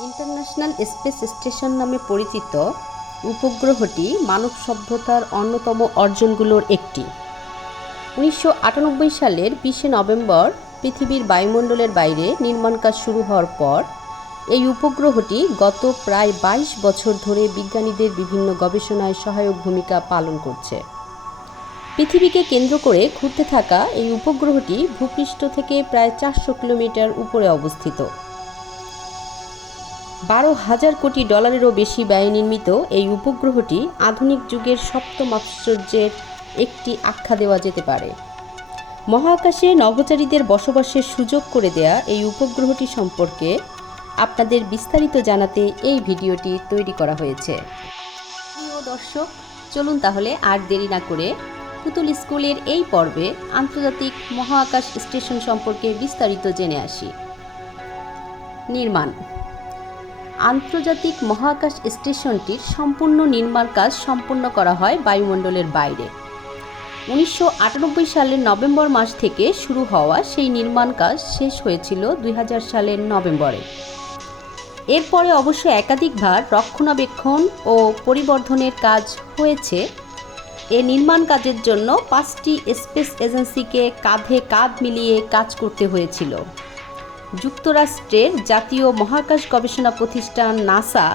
International space station নামে পরিচিত উপগ্রহটি মানব সভ্যতার অন্যতম অর্জনগুলোর একটি। ১৯৯৮ সালের ২০শে নভেম্বর পৃথিবীর বায়ুমণ্ডলের বাইরে নির্মাণ কাজ শুরু হওয়ার পর এই উপগ্রহটি গত প্রায় ২২ বছর ধরে বিজ্ঞানীদের বিভিন্ন গবেষণায় সহায়ক ভূমিকা পালন করছে। পৃথিবীকে কেন্দ্র করে ঘুরতে থাকা এই উপগ্রহটি ভূপৃষ্ঠ থেকে প্রায় ৪০০ কিলোমিটার উপরে অবস্থিত। ১২,০০০ কোটি ডলারেরও বেশি ব্যয়ে নির্মিত এই উপগ্রহটি আধুনিক যুগের সপ্তম আশ্চর্যের একটি আখ্যা দেওয়া যেতে পারে। মহাকাশে নভোচারীদের বসবাসের সুযোগ করে দেয়া এই উপগ্রহটি সম্পর্কে আপনাদের বিস্তারিত জানাতে এই ভিডিওটি তৈরি করা হয়েছে। প্রিয় দর্শক, চলুন তাহলে আর দেরি না করে পুতুল স্কুলের এই পর্বে আন্তর্জাতিক মহাকাশ স্টেশন সম্পর্কে বিস্তারিত জেনে আসি। নির্মাণ। আন্তর্জাতিক মহাকাশ স্টেশনটির সম্পূর্ণ নির্মাণ কাজ সম্পন্ন করা হয় বায়ুমণ্ডলের বাইরে। ১৯৯৮ সালের নভেম্বর মাস থেকে শুরু হওয়া সেই নির্মাণ কাজ শেষ হয়েছিল ২০০০ সালের নভেম্বরে। এরপরে অবশ্য একাধিকবার রক্ষণাবেক্ষণ ও পরিবর্ধনের কাজ হয়েছে। এ নির্মাণ কাজের জন্য ৫টি স্পেস এজেন্সিকে কাঁধে কাঁধ মিলিয়ে কাজ করতে হয়েছিল। যুক্তরাষ্ট্রের জাতীয় মহাকাশ গবেষণা প্রতিষ্ঠান নাসা,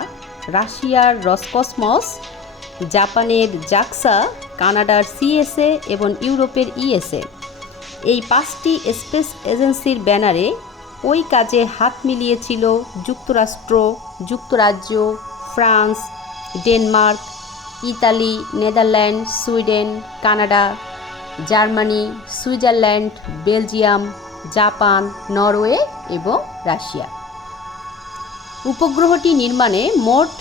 রাশিয়ার রসকসমস, জাপানের জাক্সা, কানাডার সিএসএ এবং ইউরোপের ইএসএ, এই ৫টি স্পেস এজেন্সির ব্যানারে ওই কাজে হাত মিলিয়েছিল যুক্তরাষ্ট্র, যুক্তরাজ্য, France, Denmark, Italy, Netherland, Sweden, Canada, Germany, Switzerland, Belgium, Japan, Norway এবং রাশিয়া। উপগ্রহটি নির্মাণে মোট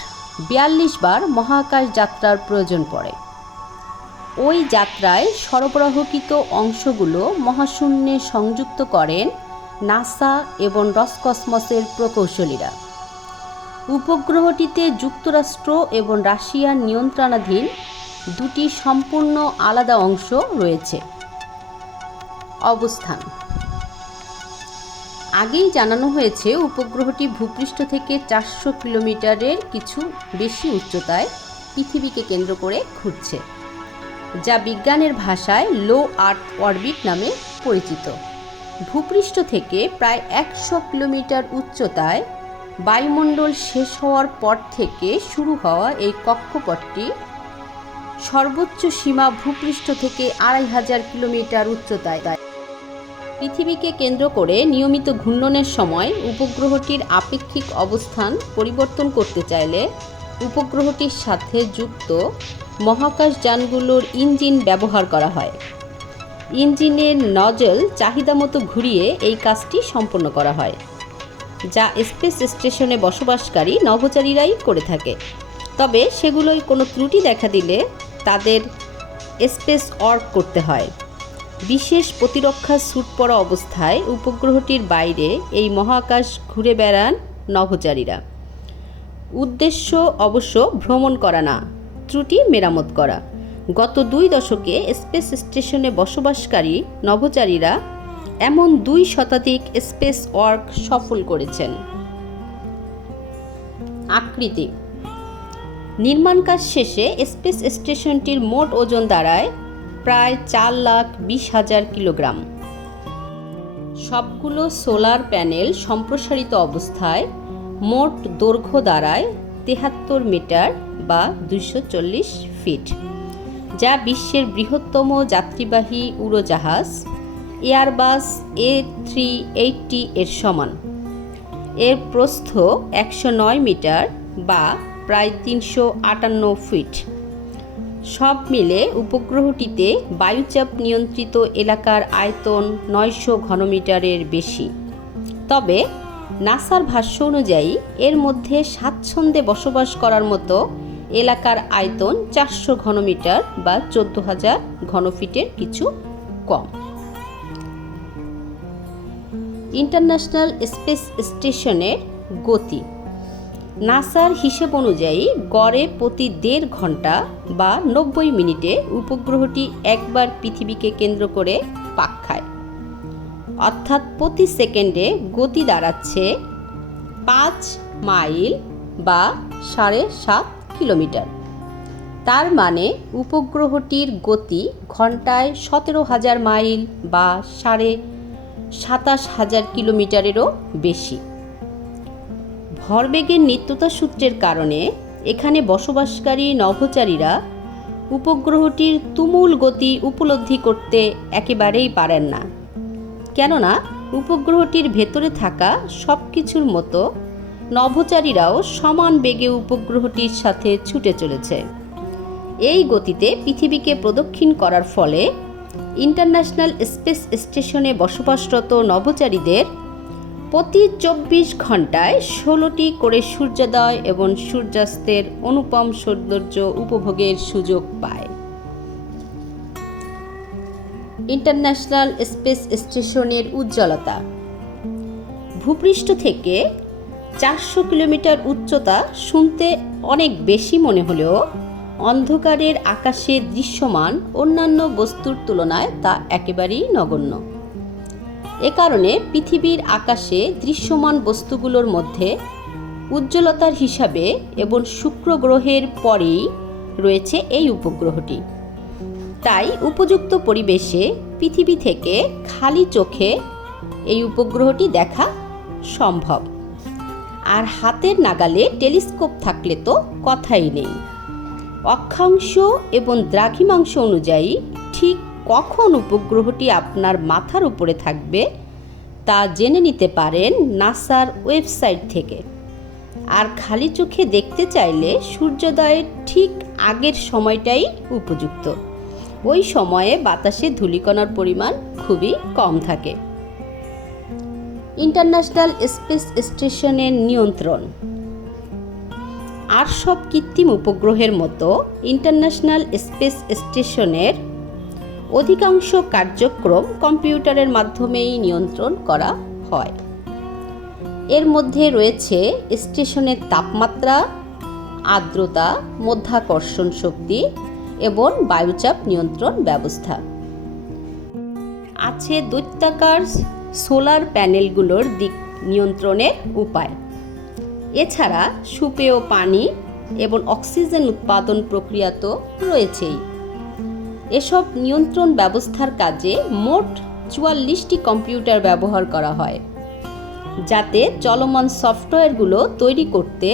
৪২ বার মহাকাশ যাত্রার প্রয়োজন পড়ে। ওই যাত্রায় সরবরাহকৃত অংশগুলো মহাশূন্যে সংযুক্ত করেন নাসা এবং রসকসমসের প্রকৌশলীরা। উপগ্রহটিতে যুক্তরাষ্ট্র এবং রাশিয়ার নিয়ন্ত্রণাধীন দুটি সম্পূর্ণ আলাদা অংশ রয়েছে। অবস্থান। আগেই জানানো হয়েছে উপগ্রহটি ভূপৃষ্ঠ থেকে ৪০০ কিলোমিটারের কিছু বেশি উচ্চতায় পৃথিবীকে কেন্দ্র করে ঘুরছে, যা বিজ্ঞানের ভাষায় লো আর্থ অরবিট নামে পরিচিত। ভূপৃষ্ঠ থেকে প্রায় ১০০ কিলোমিটার উচ্চতায় বায়ুমণ্ডল শেষ হওয়ার পর থেকে শুরু হওয়া এই কক্ষপথটি সর্বোচ্চ সীমা ভূপৃষ্ঠ থেকে ২৫০০ কিলোমিটার উচ্চতায়। পৃথিবীকে কেন্দ্র করে নিয়মিত ঘূর্ণনের সময় উপগ্রহটির আপেক্ষিক অবস্থান পরিবর্তন করতে চাইলে উপগ্রহটির সাথে যুক্ত মহাকাশযানগুলোর ইঞ্জিন ব্যবহার করা হয়। ইঞ্জিনের নজল চাহিদামতো ঘুরিয়ে এই কাজটি সম্পন্ন করা হয়, যা স্পেস স্টেশনে বসবাসকারী নভোচারীরাই করে থাকে। তবে সেগুলোয় কোনো ত্রুটি দেখা দিলে তাদের স্পেস ওয়ার্ক করতে হয়। বিশেষ প্রতিরক্ষা স্যুট পরা অবস্থায় উপগ্রহটির বাইরে এই মহাকাশ ঘুরে বেড়ান নভোচারীরা। উদ্দেশ্য অবশ্য ভ্রমণ করা না, ত্রুটি মেরামত করা। গত ২ দশকে স্পেস স্টেশনে বসবাসকারী নভোচারীরা এমন ২ শতাধিক স্পেস ওয়ার্ক সফল করেছেন। আকৃতি। নির্মাণ কাজ শেষে স্পেস স্টেশনটির মোট ওজন দাঁড়ায় প্রায় ৪,২০,০০০ কিলোগ্রাম। সবগুলো সোলার প্যানেল সম্প্রসারিত অবস্থায় মোট দৈর্ঘ্য দাঁড়ায় ৭৩ মিটার বা ২৪০ ফিট, যা বিশ্বের বৃহত্তম যাত্রীবাহী উড়োজাহাজ এয়ারবাস A380 এর সমান। এর প্রস্থ ১০৯ মিটার বা প্রায় ৩৫৮ ফিট। সব মিলে উপগ্রহটিতে বায়ুচাপ নিয়ন্ত্রিত এলাকার আয়তন ৯০০ ঘনমিটারের বেশি। তবে নাসার ভাষ্য অনুযায়ী এর মধ্যে স্বাচ্ছন্দ্যে বসবাস করার মতো এলাকার আয়তন ৪০০ ঘনমিটার বা ১৪,০০০ ঘনফিটের কিছু কম। ইন্টারন্যাশনাল স্পেস স্টেশনের গতি। নাসার হিসেব অনুযায়ী গড়ে প্রতি ১.৫ ঘন্টা বা ৯০ মিনিটে উপগ্রহটি একবার পৃথিবীকে কেন্দ্র করে পাক খায়। অর্থাৎ প্রতি সেকেন্ডে গতি দাঁড়াচ্ছে 5 মাইল বা 7.5 কিলোমিটার। তার মানে উপগ্রহটির গতি ঘন্টায় 17,000 মাইল বা 27,500 কিলোমিটারেরও বেশি। ভরবেগের নিত্যতা সূত্রের কারণে এখানে বসবাসকারী নভোচারীরা উপগ্রহটির তুমুল গতি উপলব্ধি করতে একেবারেই পারেন না, কেননা উপগ্রহটির ভেতরে থাকা সব কিছুর মতো নভোচারীরাও সমান বেগে উপগ্রহটির সাথে ছুটে চলেছে। এই গতিতে পৃথিবীকে প্রদক্ষিণ করার ফলে ইন্টারন্যাশনাল স্পেস স্টেশনে বসবাসরত নভোচারীদের প্রতি 24 ঘন্টায় 16টি করে সূর্যোদয় এবং সূর্যাস্তের অনুপম সৌন্দর্য উপভোগের সুযোগ পায়। ইন্টারন্যাশনাল স্পেস স্টেশনের উজ্জ্বলতা। ভূপৃষ্ঠ থেকে 400 কিলোমিটার উচ্চতা শুনতে অনেক বেশি মনে হলেও অন্ধকারের আকাশে দৃশ্যমান অন্যান্য বস্তুর তুলনায় তা একেবারেই নগণ্য। এ কারণে পৃথিবীর আকাশে দৃশ্যমান বস্তুগুলোর মধ্যে উজ্জ্বলতার হিসাবে এবং শুক্র গ্রহের পরেই রয়েছে এই উপগ্রহটি। তাই উপযুক্ত পরিবেশে পৃথিবী থেকে খালি চোখে এই উপগ্রহটি দেখা সম্ভব। আর হাতের নাগালে টেলিস্কোপ থাকলে তো কথাই নেই। অক্ষাংশ এবং দ্রাঘিমাংশ অনুযায়ী ঠিক কখন উপগ্রহটি আপনার মাথার উপরে থাকবে তা জেনে নিতে পারেন নাসার ওয়েবসাইট থেকে। আর খালি চোখে দেখতে চাইলে সূর্যোদয়ের ঠিক আগের সময়টাই উপযুক্ত। ওই সময়ে বাতাসে ধূলিকণার পরিমাণ খুবই কম থাকে। ইন্টারন্যাশনাল স্পেস স্টেশনের নিয়ন্ত্রণ। আর সব কৃত্রিম উপগ্রহের মতো ইন্টারন্যাশনাল স্পেস স্টেশনের অধিকাংশ কার্যক্রম কম্পিউটারের মাধ্যমেই নিয়ন্ত্রণ করা হয়। এর মধ্যে রয়েছে স্টেশনের তাপমাত্রা, আর্দ্রতা, মাধ্যাকর্ষণ শক্তি এবং বায়ুচাপ নিয়ন্ত্রণ ব্যবস্থা। আছে দৈত্যাকার সোলার প্যানেলগুলোর দিক নিয়ন্ত্রণের উপায়। এছাড়া সুপেয় পানি এবং অক্সিজেন উৎপাদন প্রক্রিয়া তো রয়েছেই। এসব নিয়ন্ত্রণ ব্যবস্থার কাজে মোট 44টি কম্পিউটার ব্যবহার করা হয়, যাতে চলমান সফটওয়্যারগুলো তৈরি করতে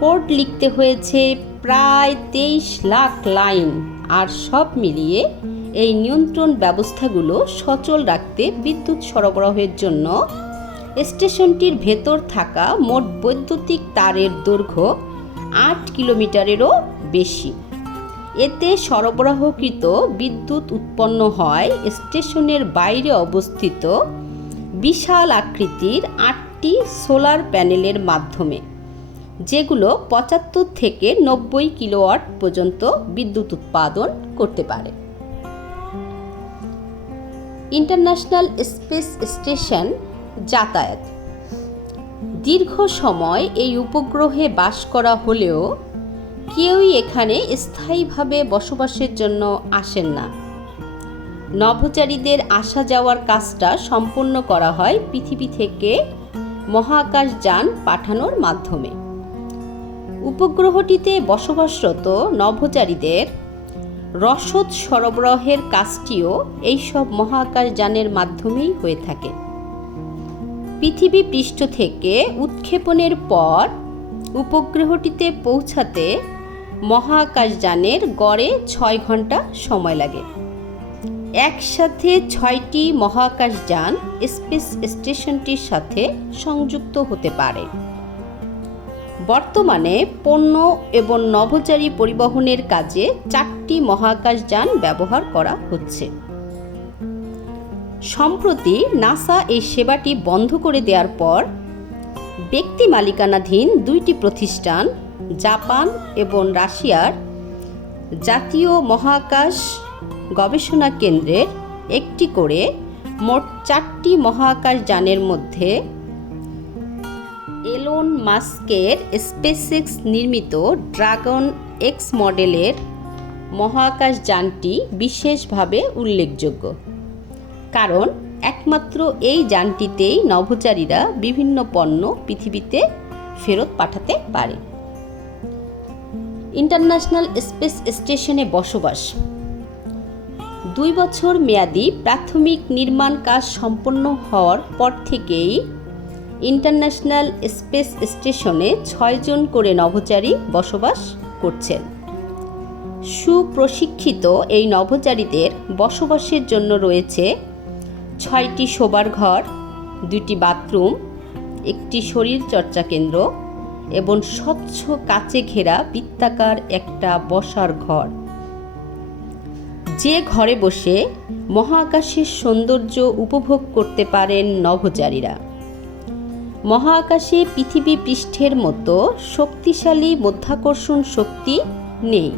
কোড লিখতে হয়েছে প্রায় 23 লাখ লাইন। আর সব মিলিয়ে এই নিয়ন্ত্রণ ব্যবস্থাগুলো সচল রাখতে বিদ্যুৎ সরবরাহের জন্য স্টেশনটির ভেতর থাকা মোট বৈদ্যুতিক তারের দৈর্ঘ্য 8 কিলোমিটারেরও বেশি। এতে সরবরাহকৃত বিদ্যুৎ উৎপন্ন হয় স্টেশনের বাইরে অবস্থিত বিশাল আকৃতির 8টি সোলার প্যানেলের মাধ্যমে, যেগুলো 75 থেকে 90 কিলোওয়াট পর্যন্ত বিদ্যুৎ উৎপাদন করতে পারে। ইন্টারন্যাশনাল স্পেস স্টেশন যাতায়াত। দীর্ঘ সময় এই উপগ্রহে বাস করা হলেও কেউই এখানে স্থায়ীভাবে বসবাসের জন্য আসেন না। নভোচারীদের আসা যাওয়ার কাজটা সম্পন্ন করা হয় পৃথিবী থেকে মহাকাশযান পাঠানোর মাধ্যমে। উপগ্রহটিতে বসবাসরত নভোচারীদের রসদ সরবরাহের কাজটিও এইসব মহাকাশযানের মাধ্যমেই হয়ে থাকে। পৃথিবী পৃষ্ঠ থেকে উৎক্ষেপণের পর উপগ্রহটিতে পৌঁছাতে মহাকাশযানের গড়ে 6 ঘন্টা সময় লাগে। একসাথে 6টি মহাকাশযান স্পেস স্টেশনটির সাথে সংযুক্ত হতে পারে। বর্তমানে পণ্য এবং নভোচারী পরিবহনের কাজে 4টি মহাকাশযান ব্যবহার করা হচ্ছে। সম্প্রতি নাসা এই সেবাটি বন্ধ করে দেওয়ার পর ব্যক্তি মালিকানাধীন 2টি প্রতিষ্ঠান জাপান এবং রাশিয়ার জাতীয় মহাকাশ গবেষণা কেন্দ্রের একটি করে মোট 4টি মহাকাশযানের মধ্যে এলন মাস্কের স্পেসএক্স নির্মিত ড্রাগন এক্স মডেলের মহাকাশযানটি বিশেষভাবে উল্লেখযোগ্য, কারণ একমাত্র এই যানটিতেই নভোচারীরা বিভিন্ন পণ্য পৃথিবীতে ফেরত পাঠাতে পারে। ইন্টারন্যাশনাল স্পেস স্টেশনে বসবাস। 2 বছর মেয়াদী প্রাথমিক নির্মাণ কাজ সম্পন্ন হওয়ার পর থেকেই ইন্টারন্যাশনাল স্পেস স্টেশনে 6 জন করে নভোচারী বসবাস করছেন। সুপ্রশিক্ষিত এই নভোচারীদের বসবাসের জন্য রয়েছে 6টি শোবার ঘর, 2টি বাথরুম, 1টি শরীরচর্চা কেন্দ্র এবং স্বচ্ছ কাচে ঘেরা বৃত্তাকার একটা বসার ঘর, যে ঘরে বসে মহাকাশের সৌন্দর্য উপভোগ করতে পারেন নভোচারীরা। মহাকাশে পৃথিবী পৃষ্ঠের মতো শক্তিশালী মাধ্যাকর্ষণ শক্তি নেই।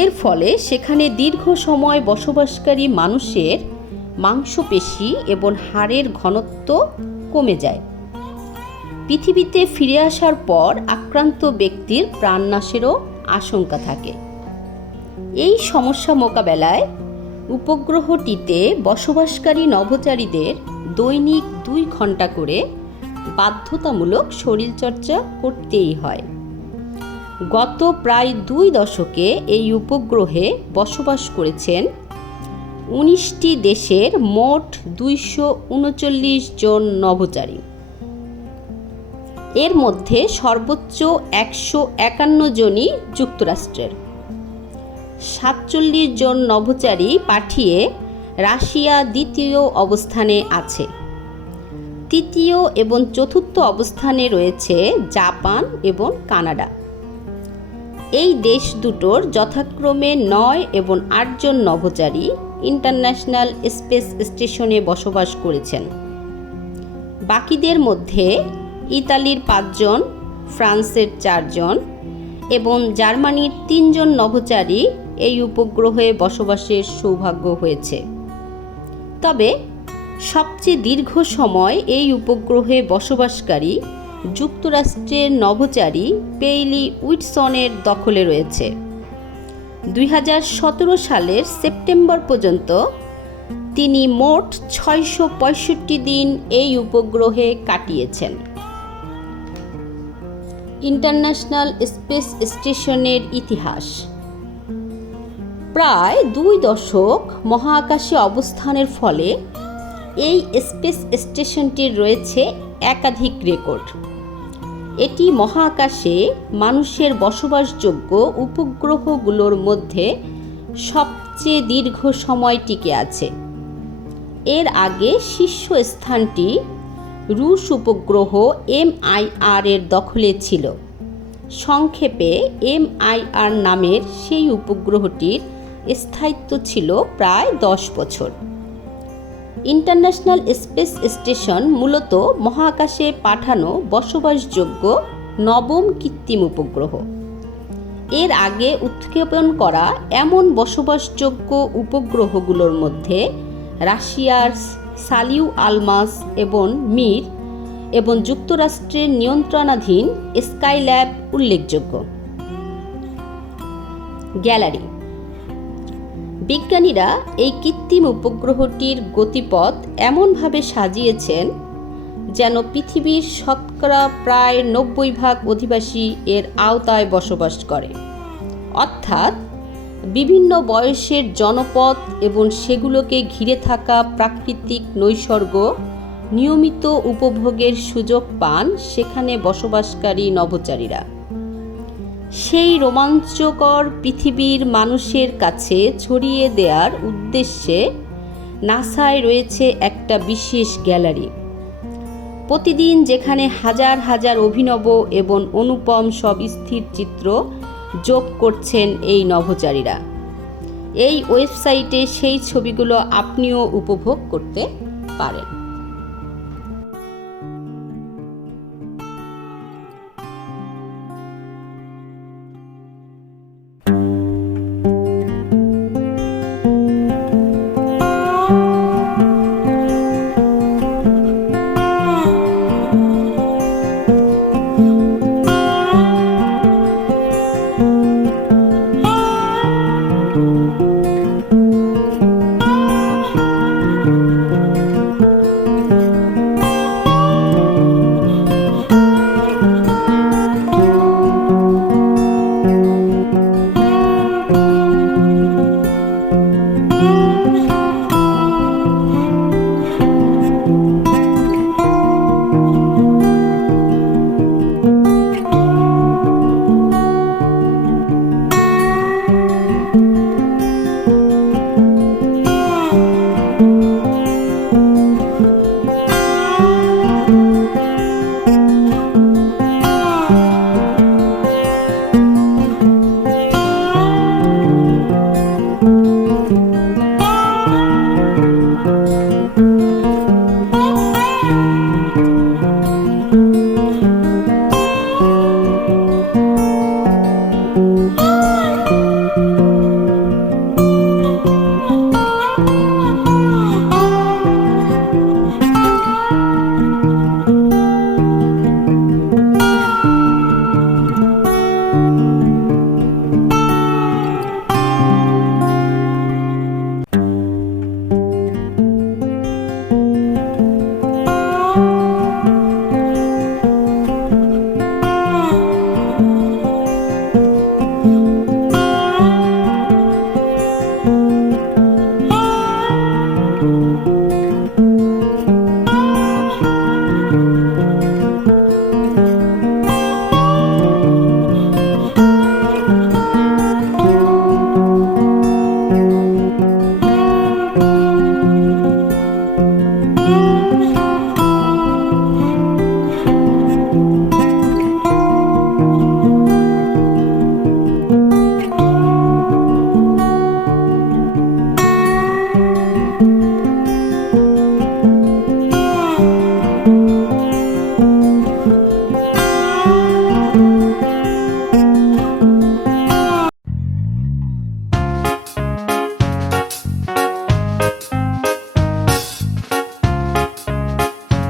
এর ফলে সেখানে দীর্ঘ সময় বসবাসকারী মানুষের মাংসপেশি এবং হাড়ের ঘনত্ব কমে যায়। পৃথিবীতে ফিরে আসার পর আক্রান্ত ব্যক্তির প্রাণনাশেরও আশঙ্কা থাকে। এই সমস্যা মোকাবেলায় উপগ্রহটিতে বসবাসকারী নভোচারীদের দৈনিক 2 ঘন্টা করে বাধ্যতামূলক শরীরচর্চা করতেই হয়। গত প্রায় 2 দশকে এই উপগ্রহে বসবাস করেছেন 19টি দেশের মোট 239 জন নভোচারী। এর মধ্যে সর্বোচ্চ 151 জনই যুক্তরাষ্ট্রের। 47 জন নভোচারী পাঠিয়ে রাশিয়া দ্বিতীয় অবস্থানে আছে। তৃতীয় এবং চতুর্থ অবস্থানে রয়েছে জাপান এবং কানাডা। এই দেশ দুটোর যথাক্রমে 9 এবং 8 জন নভোচারী ইন্টারন্যাশনাল স্পেস স্টেশনে বসবাস করেছেন। বাকিদের মধ্যে ইতালির 5 জন, ফ্রান্সের 4 জন এবং জার্মানির 3 জন নভোচারী এই উপগ্রহে বসবাসের সৌভাগ্য হয়েছে। তবে সবচেয়ে দীর্ঘ সময় এই উপগ্রহে বসবাসকারী যুক্তরাষ্ট্রের নভোচারী পেইলি উইটসনের দখলে রয়েছে। 2017 সালের সেপ্টেম্বর পর্যন্ত তিনি মোট 665 দিন এই উপগ্রহে কাটিয়েছেন। ইন্টারন্যাশনাল স্পেস স্টেশনের ইতিহাস। প্রায় 2 দশক মহাকাশে অবস্থানের ফলে এই স্পেস স্টেশনটির রয়েছে একাধিক রেকর্ড। এটি মহাকাশে মানুষের বসবাসযোগ্য উপগ্রহগুলোর মধ্যে সবচেয়ে দীর্ঘ সময় টিকে আছে। এর আগে শীর্ষস্থানটি রুশ উপগ্রহ MIR এর দখলে ছিল। সংক্ষেপে MIR নামের সেই উপগ্রহটির স্থায়িত্ব ছিল প্রায় 10 বছর। ইন্টারন্যাশনাল স্পেস স্টেশন মূলত মহাকাশে পাঠানো বসবাসযোগ্য 9ম কৃত্রিম উপগ্রহ। এর আগে উৎক্ষেপণ করা এমন বসবাসযোগ্য উপগ্রহগুলোর মধ্যে রাশিয়ার সালিউ আলমাস এবং মির এবং যুক্তরাষ্ট্রের নিয়ন্ত্রণাধীন স্কাইল্যাব উল্লেখযোগ্য। গ্যালারি। বিজ্ঞানীরা এই কৃত্রিম উপগ্রহটির গতিপথ এমনভাবে সাজিয়েছেন যেন পৃথিবীর শতকরা প্রায় 90% অধিবাসী এর আওতায় বসবাস করে, অর্থাৎ বিভিন্ন বয়সের জনপদ এবং সেগুলোকে ঘিরে থাকা প্রাকৃতিক নৈসর্গ নিয়মিত উপভোগের সুযোগ পান সেখানে বসবাসকারী নভোচারীরা। সেই রোমাঞ্চকর পৃথিবীর মানুষের কাছে ছড়িয়ে দেওয়ার উদ্দেশ্যে নাসায় রয়েছে একটা বিশেষ গ্যালারি। প্রতিদিন যেখানে হাজার হাজার অভিনব এবং অনুপম সব স্থির চিত্র যোগ করছেন এই নভোচারীরা। এই ওয়েবসাইটে সেই ছবিগুলো আপনিও উপভোগ করতে পারেন।